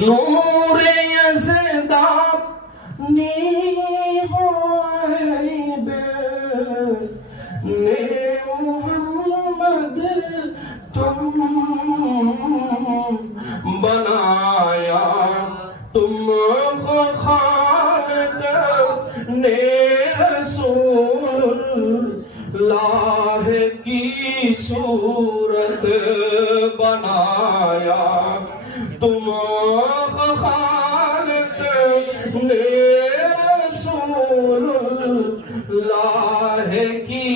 নূরে ইয়াজদাব নি হোইবে নে মুহাম্মদ তুম बनाया तुमको खालिक ने रसूल लाह की सूरत बनाया तुमको खालिक ने रसूल लाह की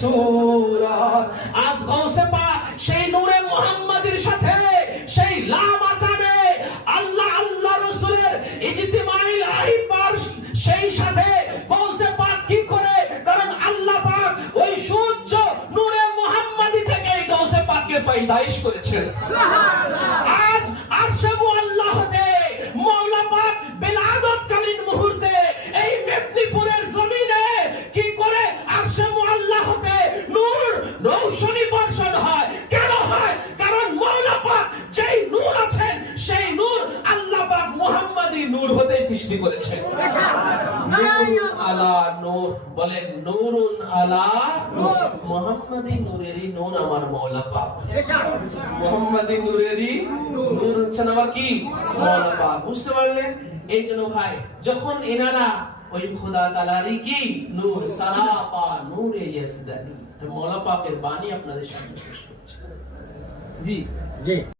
सूरत आज गौसे पाक সেই নূরে মুহাম্মাদের সাথে সেই লা মাকামে আল্লাহ আল্লাহ রাসূলের ইজতিমাইল আহিবার সেই সাথে গৌসে পাক কি করে, কারণ আল্লাহ পাক ওই সূর্য নূরে মুহাম্মাদি থেকে গৌসে পাককে পয়দাইশ করেছেন। সুবহানাল্লাহ। আজ আরশে মুআল্লাহতে মাওলা পাক বিলাদতকালীন মুহূর্তে এই মেদিনীপুরের জমিনে কি করে আরশে মুআল্লাহতে নূর রৌশনী বর্ষণ হয়। কেন হয়? কারণ মাওলা পাক যেই নূর আছেন সেই নূর আল্লাহ পাক মুহাম্মাদি নূর হতে সৃষ্টি করেছেন। নূরুন আলা নূর, বলেন নূরুন আলা নূর। মুহাম্মাদি নূরেরই নূর আমার মাওলা পাক। মুহাম্মাদি নূরেরই নূর হচ্ছেন আমার কি মাওলা পাক। বুঝতে পারলেন? এই জন্য ভাই যখন এনারা ওই খোদা তাআলারই কি নূর সারাপা নূরে ইয়াজদানি, মাওলা পাকের বাণী আপনাদের সামনে পেশ করছে। জি জি।